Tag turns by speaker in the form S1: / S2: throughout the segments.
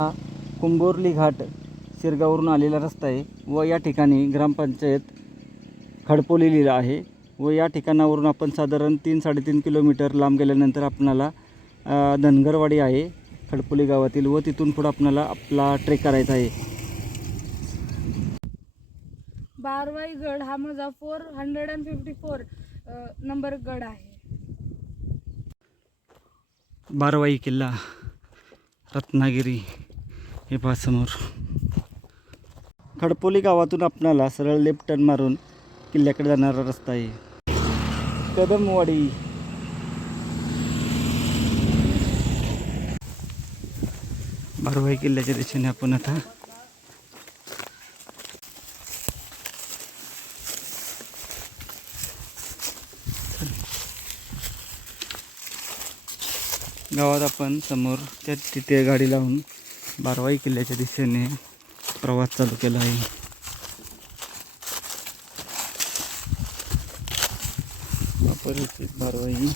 S1: हा कुंभोर्ली घाट शिरगावरून आलेला रस्ता आहे व या ठिकाणी ग्रामपंचायत खडपोली लिहिलं आहे व या ठिकाणावरून आपण साधारण तीन साडेतीन किलोमीटर लांब गेल्यानंतर आपणाला धनगरवाडी आहे खडपोली गावातील व तिथून पुढं आपणाला आपला ट्रेक करायचा आहे.
S2: बारवाई गड हा माझा four hundred and fifty four number गड आहे.
S1: बारवाई किल्ला रत्नागिरी. हे पहा समोर. खडपोली गावातून आपणाला सरळ लेफ्ट टर्न मारून किल्ल्याकडे जाणारा रस्ता आहे. कदमवाडी. बारवाई किल्ल्याच्या दिशेने आपण आता गावात आपण समोर त्या तिथे गाडी लावून बारवाई किल्ल्याच्या दिशेने प्रवास चालू केला आहे. अपरिचित बारवाई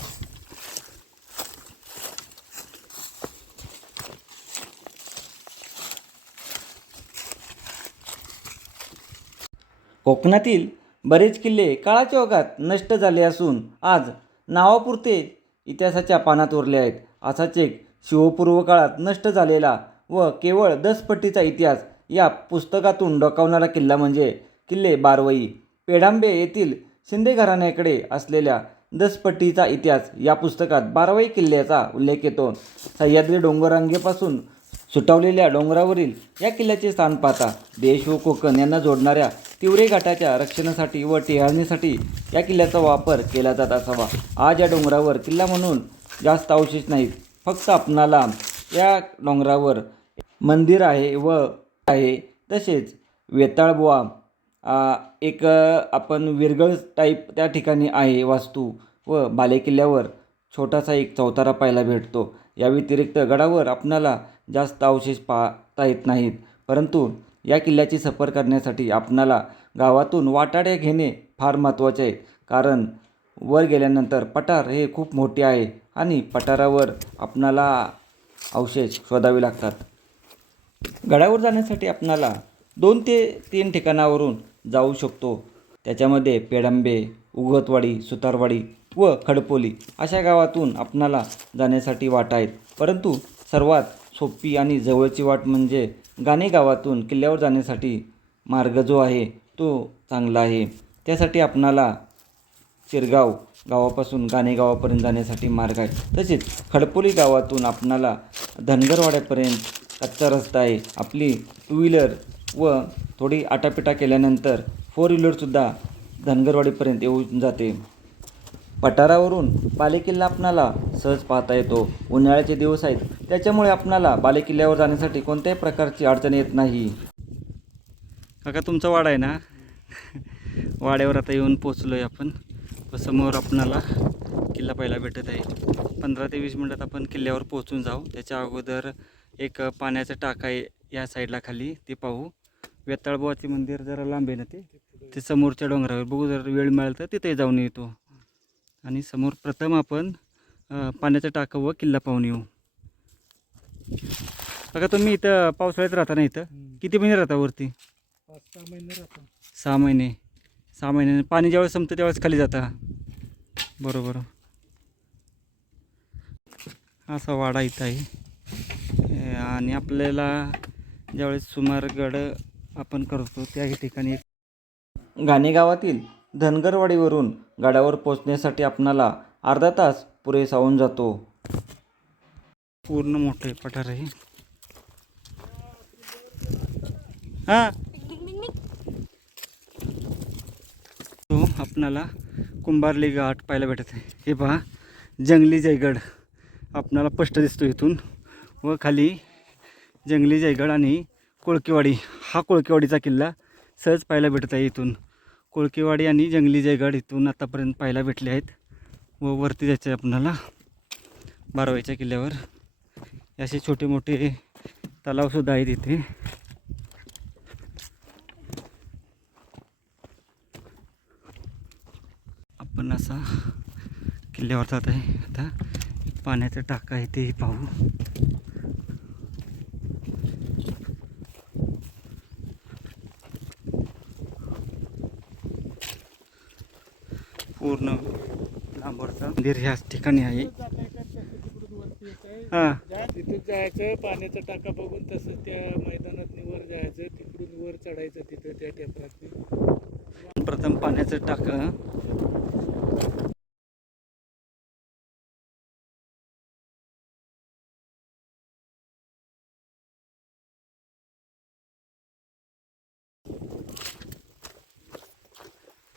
S1: कोकणातील बरेच किल्ले काळाच्या ओघात नष्ट झाले असून आज नावापुरते इतिहासाच्या पानात उरले आहेत. असाच एक शिवपूर्व काळात नष्ट झालेला व केवळ दसपट्टीचा इतिहास या पुस्तकातून डोकावणारा किल्ला म्हणजे किल्ले बारवई. पेडांबे येथील शिंदे घराण्याकडे असलेल्या दसपट्टीचा इतिहास या पुस्तकात बारवई किल्ल्याचा उल्लेख येतो. सह्याद्री डोंगररांगेपासून सुटावलेल्या डोंगरावरील या किल्ल्याचे स्थान पाहता देश व कोकण यांना जोडणाऱ्या तिवरे घाटाच्या रक्षणासाठी व टिहाळणीसाठी या किल्ल्याचा वापर केला जात असावा. आज या डोंगरावर किल्ला म्हणून जास्त अवशेष नाहीत फक्त आपणाला या डोंगरावर मंदिर आहे व आहे. तसेच वेताळबुवा एक आपण विरगळ टाईप त्या ठिकाणी आहे वास्तू व बालेकिल्ल्यावर छोटासा एक चौतारा पाहायला भेटतो. या व्यतिरिक्त गडावर आपणाला जास्त अवशेष पाहता येत नाहीत. परंतु या किल्ल्याची सफर करण्यासाठी आपणाला गावातून वाटाड्या घेणे फार महत्त्वाचे आहे. कारण वर गेल्यानंतर पठार हे खूप मोठे आहे आणि पठारावर आपणाला अवशेष शोधावे लागतात. गडावर जाण्यासाठी आपणाला दोन ते तीन ठिकाणावरून जाऊ शकतो. त्याच्यामध्ये पेडंबे उगतवाडी सुतारवाडी व खडपोली अशा गावातून आपणाला जाण्यासाठी वाट आहेत. परंतु सर्वात सोपी आणि जवळची वाट म्हणजे गाणे गावातून किल्ल्यावर जाण्यासाठी मार्ग जो आहे तो चांगला आहे. त्यासाठी आपणाला शिरगाव गावापासून गाणे गावापर्यंत जाण्यासाठी मार्ग आहे. तसेच खडपोली गावातून आपणाला धनगरवाड्यापर्यंत कच्चा रस्ता आहे. आपली टू व्हीलर व थोडी आटापिटा केल्यानंतर फोर व्हीलरसुद्धा धनगरवाडीपर्यंत येऊन जाते. पठारावरून बालेकिल्ला आपणाला सहज पाहता येतो. उन्हाळ्याचे दिवस आहेत. त्याच्यामुळे आपणाला बालेकिल्ल्यावर जाण्यासाठी कोणत्याही प्रकारची अडचण येत नाही. काका तुमचा वाडा आहे ना? वाड्यावर आता येऊन पोचलो आहे आपण. व समोर आपणाला किल्ला पाहायला भेटत आहे. पंधरा ते वीस मिनटात आपण किल्ल्यावर पोहोचून जाऊ. त्याच्या अगोदर एक पाण्याचं टाक आहे या साईडला खाली ते पाहू. वेताळबुवाचे मंदिर जरा लांब आहे ना ते? ते समोरच्या डोंगरावर. बघू जर वेळ मिळाला तर तिथे जाऊन येतो. आणि समोर प्रथम आपण पाण्याचं टाकं व किल्ला पाहून येऊ. बघा तुम्ही इथं पावसाळ्यात राहता ना इथं? किती महिने राहता वरती?
S3: सहा महिने राहतो.
S1: सहा महिने. सहा महिने. पाणी ज्यावेळेस संपतं त्यावेळेस खाली जाता. बरोबर. असा वाडा इथं आहे. आणि आपल्याला ज्यावेळेस सुमार गड आपण करतो त्याही ठिकाणी गाणे गावातील धनगरवाडीवरून गडावर पोचण्यासाठी आपणाला अर्धा तास पुरेसा होऊन जातो. पूर्ण मोठे पठार आहे. हां? तो आपणाला कुंभारली घाट पाहायला भेटत आहे. हे पहा जंगली जयगड. आपणाला स्पष्ट दिसतो इथून. व खाली जंगली जयगड आणि कोळकेवाडी. हा कोळकेवाडीचा किल्ला सहज पाहायला भेटत आहे इथून. कोळकेवाडी आणि जंगली जयगड इथून आतापर्यंत पाहायला भेटले आहेत व वरती जायचं आहे आपणाला बारावाईच्या किल्ल्यावर. असे छोटे मोठे तलावसुद्धा आहेत इथे. आपण असा किल्ल्यावर जात आहे. आता पाण्याचं टाका आहे तेही पाहू. पूर्ण लांबवरचं. मंदिर ह्याच ठिकाणी आहे. हां.
S3: तिथून जायचं पाण्याचा टाका बघून तसं त्या मैदानात वर जायचं तिकडून वर चढायचं तिथं त्या टेपरात
S1: प्रथम पाण्याचं टाकं.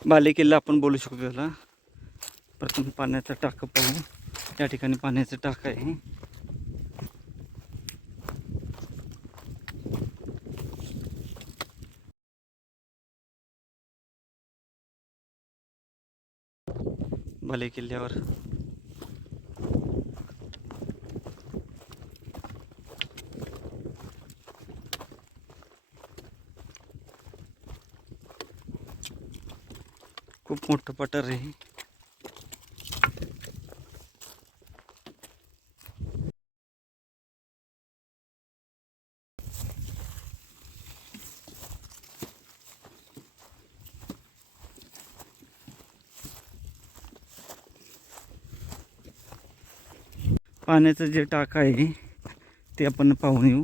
S1: बालेकिल्ला आपण बोलू शकतो त्याला. प्रथम पाण्याचा टाकं पाहू. या ठिकाणी पाण्याचं टाक आहे. बालेकिल्ल्यावर खूप मोठं पटर आहे पाण्याचं जे टाक आहे ते आपण पाहून येऊ.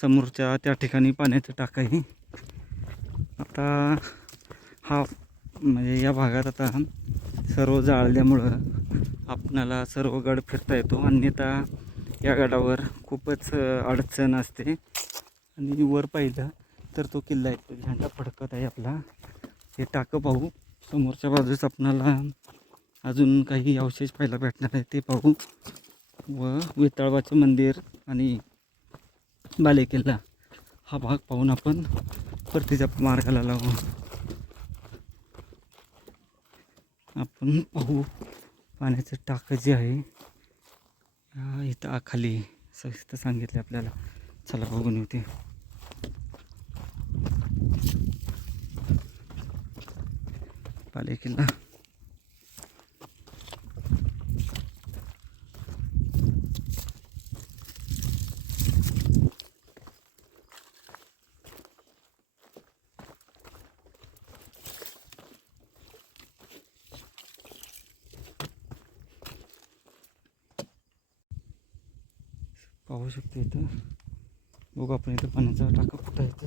S1: समोरच्या त्या ठिकाणी पाण्याचं टाका आहे आता हा म्हणजे या भागात आता सर्व जाळल्यामुळं आपणाला सर्व गड फिरता येतो. अन्यथा या गडावर खूपच अडचण असते. आणि वर पाहिलं तर तो किल्ला आहे. तो झेंडा फडकत आहे आपला. हे टाकं पाहू. समोरच्या बाजूस आपणाला अजून काही अवशेष पाहायला भेटणार आहे ते पाहू. व वेताळबाचं मंदिर आणि बालेकिल्ला. हा भाग पाहून आपण परतीच्या मार्गाला लागू. आपण पाहू. पाण्याचं टाकं जे आहे इथं आ- खाली सविस्तर सांगितले आपल्याला. चला बघून येऊ ते. पाहू शकतो इथं. बघू आपण इथं पाण्याचा टाका कुठं येतं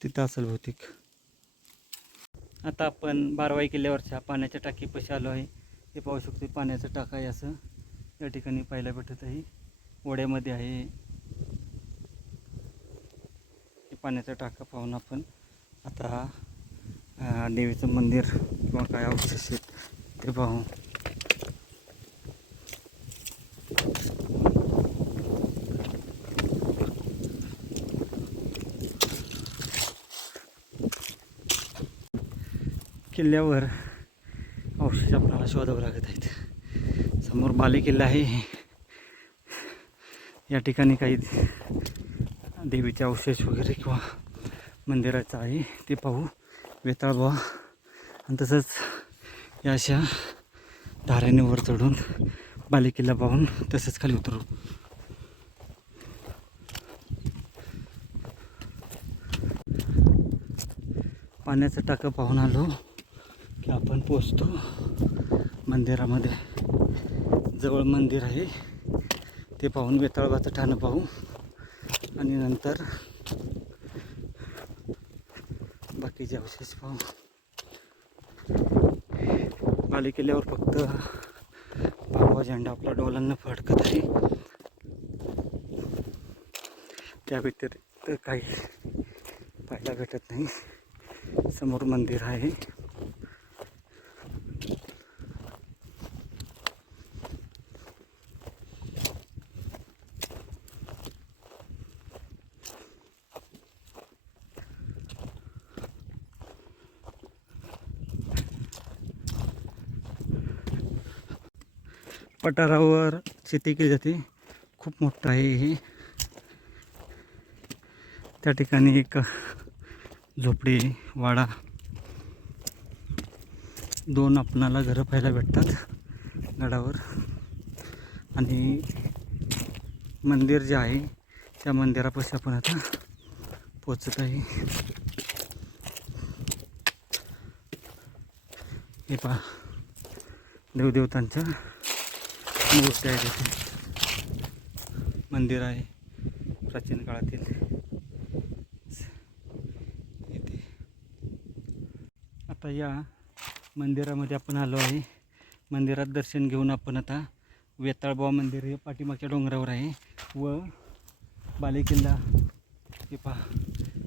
S1: तिथं असेल बहुतेक. आता आपण बारवाई किल्ल्यावरच्या पाण्याच्या टाकीपाशी आलो आहे. हे पाहू शकतो पाण्याचा टाका आहे असं. या ठिकाणी पाहायला भेटत आहे. वड्यामध्ये आहे. हे पाण्याचा टाका पाहून आपण आता देवीचं मंदिर किंवा काय अवशेष आहेत ते पाहू. किल्ल्यावर अवशेष आपल्याला शोधावं लागत आहेत. समोर बालेकिल्ला आहे. या ठिकाणी काही देवीचे अवशेष वगैरे किंवा मंदिराचं आहे. ते पाहू. वेताळबा आणि तसंच या अशा धाऱ्याने वर चढून बालेकिल्ला पाहून तसंच खाली उतरू. पाण्याचं टाकं पाहून आलो. की आपण पोचतो मंदिरामध्ये. जवळ मंदिर आहे. ते पाहून वेताळबाचं ठाणं पाहू. आणि नंतर बाकीचे अवशेष पाहू. बालेकिल्ल्यावर फक्त बाबा झेंडा आपला डोलांना फडकत आहे. त्या व्यतिरिक्त काही पाहायला भेटत नाही. समोर मंदिर आहे. पठारावर शेती केली जाते. खूप मोठं आहे हे. त्या ठिकाणी एक झोपडी वाडा दोन आपणाला घरं पाहायला भेटतात गडावर. आणि मंदिर जे आहे त्या मंदिरापाशी आपण आता पोचत आहे. हे पहा देवदेवतांच्या मूर्ती आहे तिथे. मंदिर आहे. प्राचीन काळातील. इथे. आता या मंदिरामध्ये आपण आलो आहे. मंदिरात दर्शन घेऊन आपण आता वेताळबावा मंदिर हे पाठीमागच्या डोंगरावर आहे व बालेकिल्ला. हे पहा.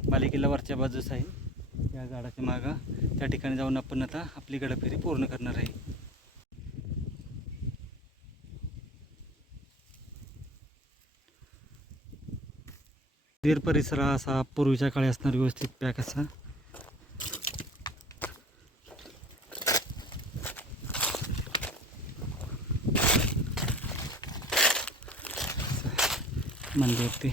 S1: बालेकिल्ला वरच्या बाजूस आहे. या झाडाच्या मागं. त्या ठिकाणी जाऊन आपण आता आपली गडफेरी पूर्ण करणार आहे. तीर परिसर असा पूर्वीच्या काळी असणार व्यवस्थित पॅक असा. मंदिर ते.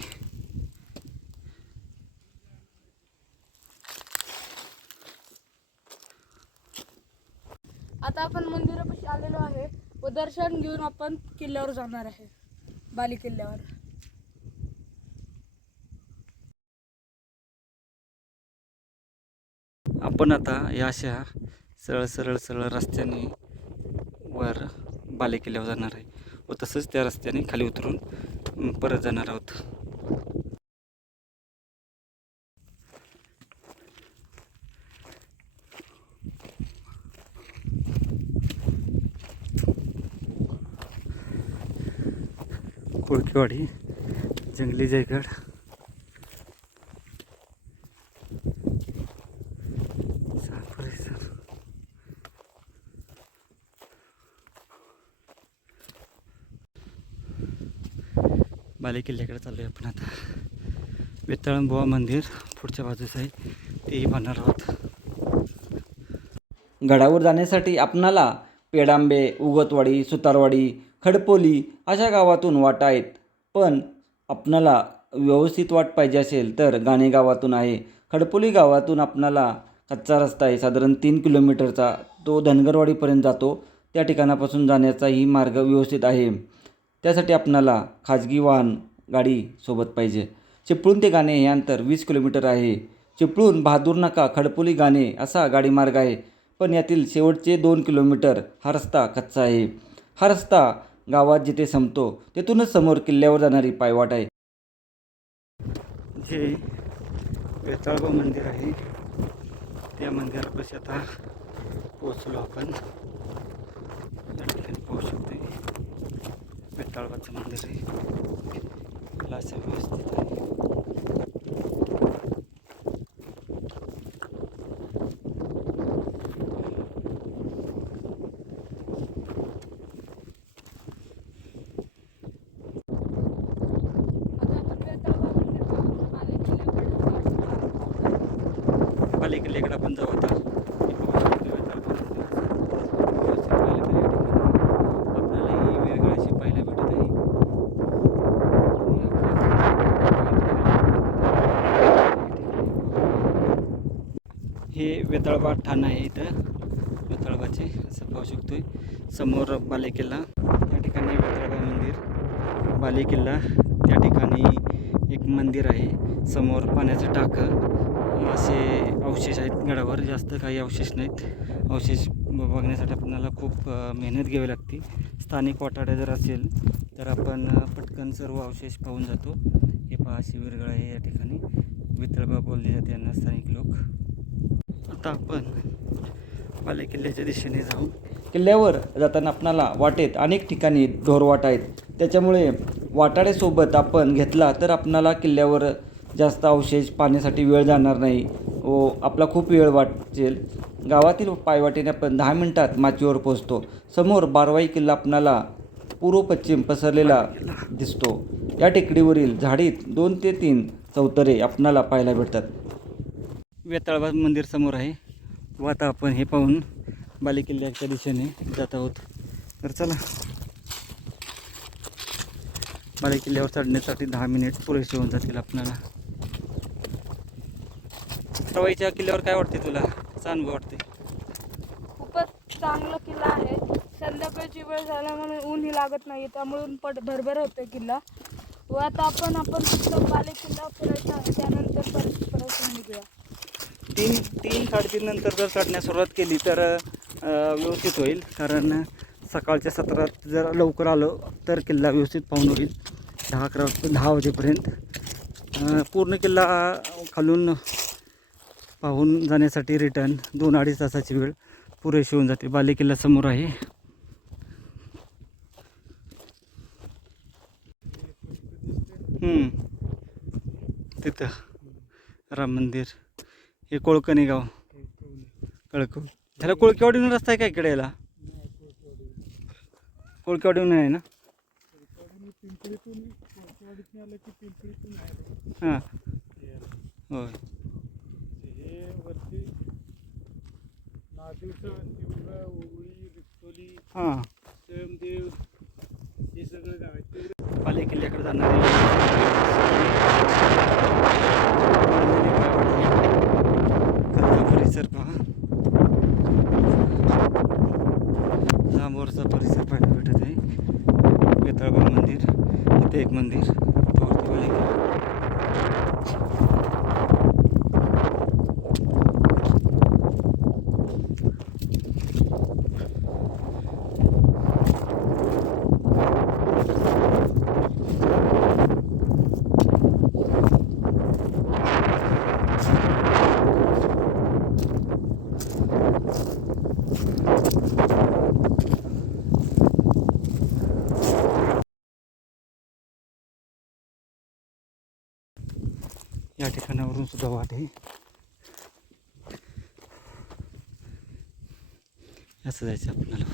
S2: आता आपण मंदिरापाशी आलेलो आहे व दर्शन घेऊन आपण किल्ल्यावर जाणार आहे. बाली किल्ल्यावर.
S1: आपण आता या अशा सरळ सरळ सरळ रस्त्याने वर बालेकिल्ल्यावर जाणार आहे. व तसंच त्या रस्त्याने खाली उतरून परत जाणार आहोत. कोळकेवाडी जंगली जयगड परिसर बालेकिल्ल्याकडे चालू आहे आपण आता. वेताळंबुवा मंदिर पुढच्या बाजूस आहे. तेही पाहणार आहोत. गडावर जाण्यासाठी आपणाला पेडांबे उगतवाडी सुतारवाडी खडपोली अशा गावातून वाटा आहेत. पण आपणाला व्यवस्थित वाट पाहिजे असेल तर गाणे गावातून आहे. खडपोली गावातून आपणाला कच्चा रस्ता आहे. साधारण तीन किलोमीटरचा तो धनगरवाडीपर्यंत जातो. त्या ठिकाणापासून जाण्याचाही मार्ग व्यवस्थित आहे. त्यासाठी आपणाला खाजगी वाहन गाडी सोबत पाहिजे. चिपळूण ते गाणे हे अंतर वीस किलोमीटर आहे. चिपळूण बहादूर नाका खडपोली गाणे असा गाडी मार्ग आहे. पण यातील शेवटचे दोन किलोमीटर हा रस्ता कच्चा आहे. हा रस्ता गावात जिथे संपतो तेथूनच समोर किल्ल्यावर जाणारी पायवाट आहे. जे वेताळगाव मंदिर आहे. त्या मंदिरापाशी आता पोचलो आपण. त्या ठिकाणी पोहोचू शकतो वेताळगावचं मंदिर आहे त्याला असं व्यवस्थित आहे पालिकेकडे आपण जाऊ आता हे पाहू शकतो वेताळगाव मंदिर. व्यवस्थित पाहिलं तर या ठिकाणी आपल्याला ही वेगळी अशी पाहायला भेटत आहे हे वेताळबा ठाण आहे इथं. वेताळबाचे असं पाहू शकतोय. समोर बालेकिल्ला त्या ठिकाणी वेताळबा मंदिर. बालेकिल्ला त्या ठिकाणी एक मंदिर आहे. समोर पाण्याचं टाकं. असे अवशेष आहेत गडावर. जास्त काही अवशेष नाहीत. अवशेष बघण्यासाठी आपल्याला खूप मेहनत घ्यावी लागते. स्थानिक वाटाड्या जर असेल तर आपण पटकन सर्व अवशेष पाहून जातो. हे पहा शिबिरगळ आहे या ठिकाणी. वितळबा बोलले जाते यांना स्थानिक लोक. आता आपण बाले किल्ल्याच्या दिशेने जाऊ. किल्ल्यावर जाताना आपणाला वाटेत अनेक ठिकाणी ढोरवाटा आहेत. त्याच्यामुळे वाटाड्यासोबत आपण घेतला तर आपणाला किल्ल्यावर जास्त अवशेष पाण्यासाठी वेळ जाणार नाही व आपला खूप वेळ वाटेल गावातील पायवाटेने आपण दहा मिनटात माचीवर पोहोचतो. समोर बारवाई किल्ला आपणाला पूर्व पश्चिम पसरलेला दिसतो. या टेकडीवरील झाडीत दोन ते तीन चौतरे आपणाला पाहायला भेटतात. वेताळबा मंदिर समोर आहे. व आता आपण हे पाहून बालेकिल्ल्याच्या दिशेने जात आहोत. तर चला. बालेकिल्ल्यावर चढण्यासाठी दहा मिनिट पुरेसे होऊन जातील आपल्याला. सवाईच्या किल्ल्यावर काय वाटते तुला? कसा अनुभव वाटते
S2: खूपच चांगला किल्ला आहे. संध्याकाळची वेळ झाल्या म्हणून ऊनही लागत नाही त्यामुळे ऊन पट भरभर होते किल्ला. व आता आपण आपण फक्त किल्ला फिरायचा आहे त्यानंतर परत परत निघूया.
S1: तीन तीन साडेतीन नंतर जर चढण्यास सुरुवात केली तर व्यवस्थित होईल. कारण सकाळच्या सत्रात जर लवकर आलो तर किल्ला व्यवस्थित पाहून होईल. दहा अकरा दहा वाजेपर्यंत. पूर्ण किल्ला खालून पाहून जाण्यासाठी रिटर्न दोन अडीच तासाची वेळ पुरेशी होऊन जाते. बाले किल्ला समोर आहे. तिथं राम मंदिर. हे कोळकणी गाव कळकू ह्याला कोळकेवाडीहून रस्ता आहे का इकडे याला कोळकेवाडीहून आहे ना? हां. होय.
S3: हे.
S1: हां
S3: हे सगळं
S1: बाले किल्ल्याकडे जाणार. परिसर पहा. लांबवरचा परिसर पाहायला भेटत आहे. वेताळबा मंदिर इथे एक मंदिर ठिकाणावरून सुद्धा वाट आहे. असं जायचं आपल्याला.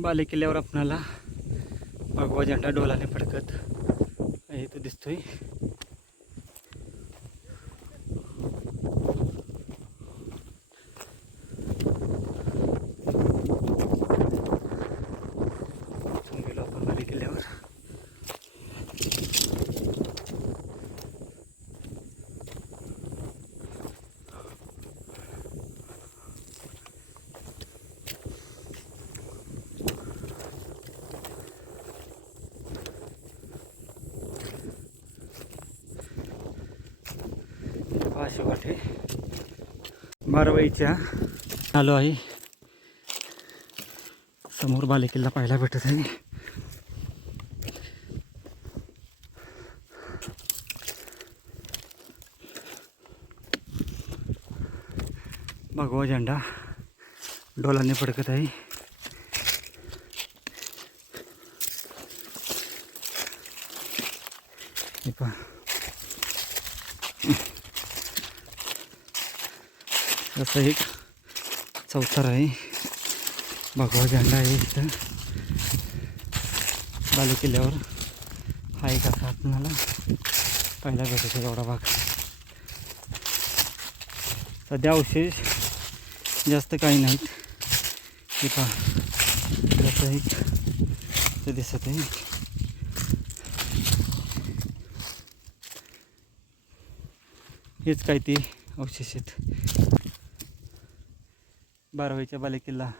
S1: बालेकिल्ल्यावर बाले किल्ल्यावर आपणाला भगवा झेंडा डोलाने फडकत इथं दिसतोय इथून गेलो आपण बाले किल्ल्यावर पाचशे वाटे बारावाईच्या आलो आहे. समोर बालेकिल्ला पाहायला भेटत आहे. भगवा झेंडा डोलाने फडकत आहे हे पहा असं एक चौथर आहे. भगवा झेंडा आहे इथं. बालू किल्ल्यावर. हा एक असा आपणाला पहिला भेटत एवढा भाग सध्या अवशेष जास्त काही नाहीत. हे पहा. असं एक दिसत आहे. हेच काय ते अवशेष आहेत. बारावीच्या बालेकिल्ला.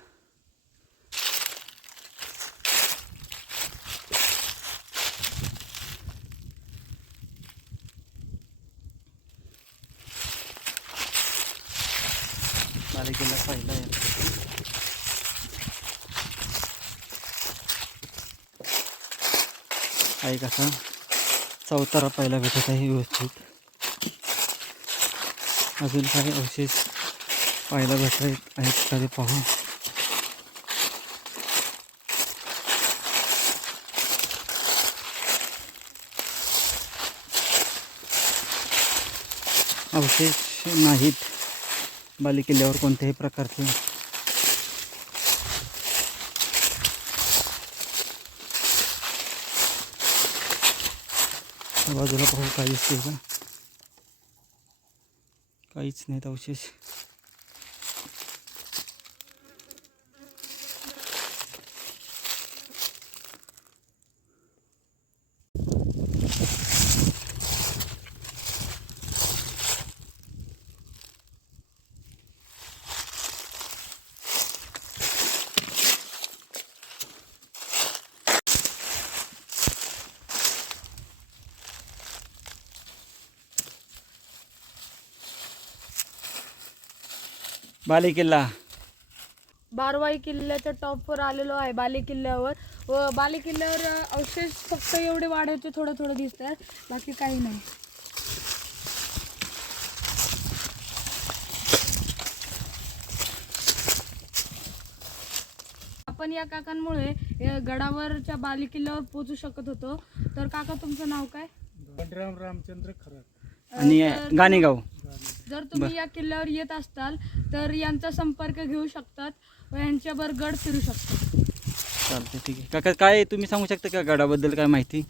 S1: बालेकिल्ला पाहिला आहे. कसा चौतारा पाहायला भेटत आहे व्यवस्थित. अजून काही अवशेष पाहायला भेटत आहेत का ते पाहू. अवशेष नाहीत. बालेकिल्ल्यावर कोणत्याही प्रकारचे. बाजूला पाहू का? अवशेष. बालेकिल्ला.
S2: बारवाई किल्ल्याच्या टॉपवर आलेलो आहे बाले किल्ल्यावर व बाले किल्ल्यावर अवशेष फक्त एवढे वाढायचे थोडं थोडं दिसत आहेत बाकी काही नाही. आपण या काकांमुळे या गडावरच्या बाले किल्ल्यावर पोहोचू शकत होतो. तर काका तुमचं नाव काय?
S3: बलराम रामचंद्र खरात.
S1: आणि
S2: तर-
S1: गाणेगाव.
S2: जर तुम्ही या किल्ल्यावर येत असताल तर यांचा संपर्क घेऊ शकतात व यांच्यावर गड फिरू शकतात.
S1: चालते ठीक आहे. काका काय तुम्ही सांगू शकता का गडाबद्दल काय माहिती?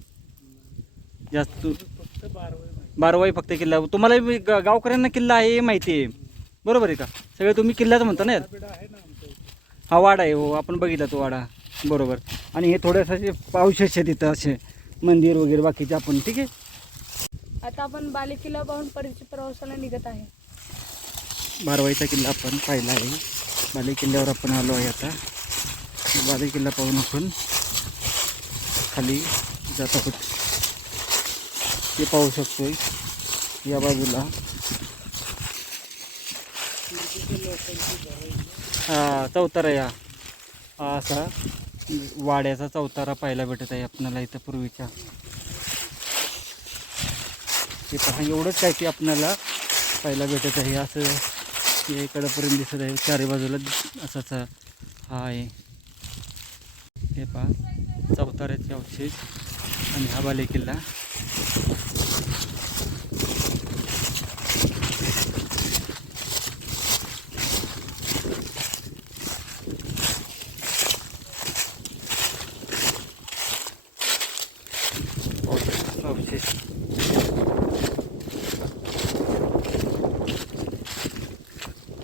S1: जास्त तू
S3: फक्त माहिती
S1: बारवाई फक्त किल्ला. तुम्हाला बी ग- गावकऱ्यांना किल्ला आहे हे माहिती आहे. बरोबर आहे का? सगळे तुम्ही किल्लाच म्हणता ना
S3: बिडा आहे ना आमच्या इथे.
S1: हा वाडा आहे हो आपण बघितला तो वाडा. बरोबर. आणि हे थोडंसं असे तिथं असे मंदिर वगैरे बाकीचे आपण ठीक आहे?
S2: आता आपण बालेकिल्ला पाहून परिचित प्रवासाला निघत आहे.
S1: बारवाईचा किल्ला आपण पाहिला आहे. बाले किल्ल्यावर आपण आलो आहे आता. बाले किल्ला पाहून आपण खाली जात आहोत. ते पाहू शकतोय. या बाजूला. हा चौतारा या. हा असा वाड्याचा चौतारा पाहायला भेटत आहे आपल्याला इथं पूर्वीच्या. ते पहा एवढंच काय की आपल्याला पाहायला भेटत आहे. असं इकडंपर्यंत दिसत आहे. चारी बाजूला असाच हा आहे. हे पहा चौताऱ्याचे अवशेष आणि हा बाले किल्ला अवशेष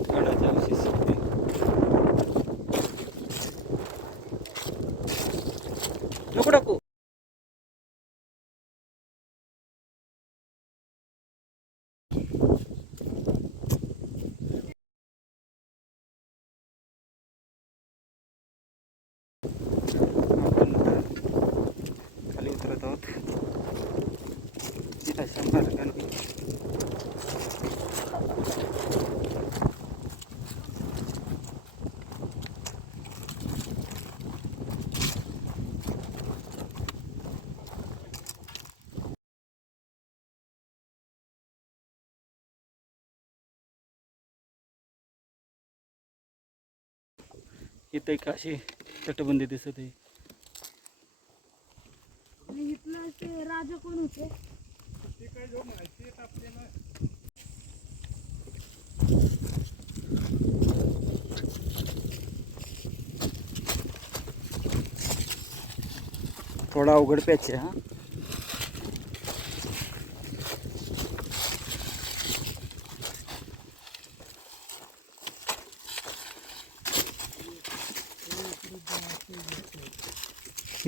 S1: गडाचे अवशेष सगळे. नको टाकू आपण आता खाली उतरत आहोत अशा मार्गाने इथं एक अशी तटबंदी दिसत आहे.
S2: आणि इथलं ते राजा कोण होते?
S1: थोडा अवघड आहे हा.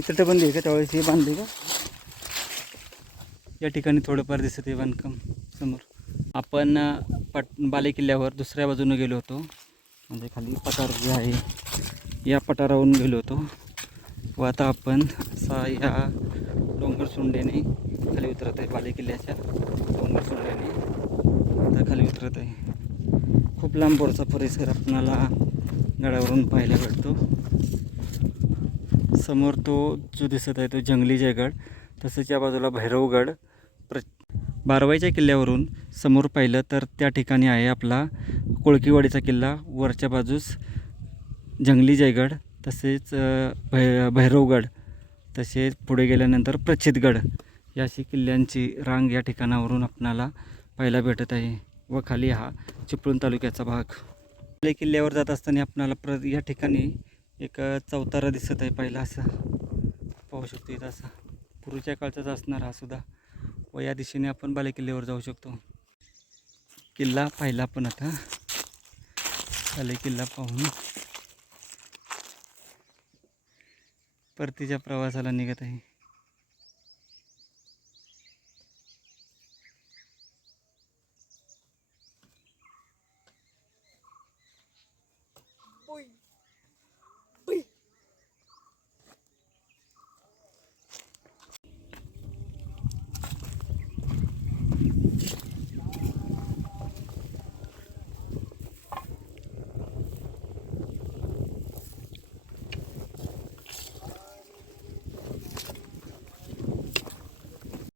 S1: ही तटबंदी आहे का त्यावेळेस हे बांधले का? या ठिकाणी थोडंफार दिसत आहे बांधकाम समोर. आपण पट बाले किल्ल्यावर दुसऱ्या बाजूने गेलो होतो. म्हणजे खाली पठार जे आहे या पठारावरून गेलो होतो. व आता आपण असा या डोंगर सुंडेने खाली उतरत आहे बाले किल्ल्याच्या डोंगर सुंडेने. आता खाली उतरत आहे. खूप लांबवरचा परिसर आपणाला गडावरून पाहायला भेटतो. समोर तो जो दिसत आहे तो जंगली जयगड तसंच या बाजूला भैरवगड. प्र बारवाईच्या किल्ल्यावरून समोर पाहिलं तर त्या ठिकाणी आहे आपला कोळकीवाडीचा किल्ला. वरच्या बाजूस जंगली जयगड तसेच भै भैरवगड तसेच पुढे गेल्यानंतर प्रचितगड या अशी किल्ल्यांची रांग या ठिकाणावरून आपणाला पाहायला भेटत आहे व खाली हा चिपळूण तालुक्याचा भाग. किल्ल्यावर जात असताना आपणाला प्र या ठिकाणी एक चौतारा दिसत आहे पहिला असा. पाहू शकतो इथं असा. पूर्वीच्या काळचाच असणार हा सुद्धा. व या दिशेने आपण बालेकिल्ल्यावर जाऊ शकतो. किल्ला पाहिला आपण आता. बाले किल्ला पाहून. परतीच्या प्रवासाला निघत आहे.